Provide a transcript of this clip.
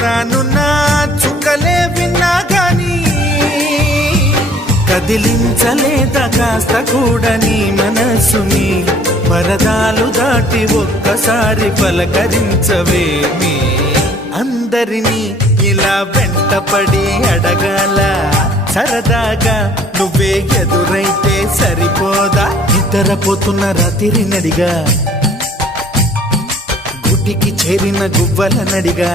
రానున్న చుక్కలే విన్నా గాని కదిలించలేదా కాస్త కూడా నీ మనసుని పరదాలు దాటి ఒక్కసారి పలకరించవేమి అందరినీ ఇలా వెంటపడి అడగాల సరదాగా నువ్వే ఎదురైతే సరిపోదా నిద్రపోతున్న రాత్రి నడిగా గుటికి చేరిన గువ్వల నడిగా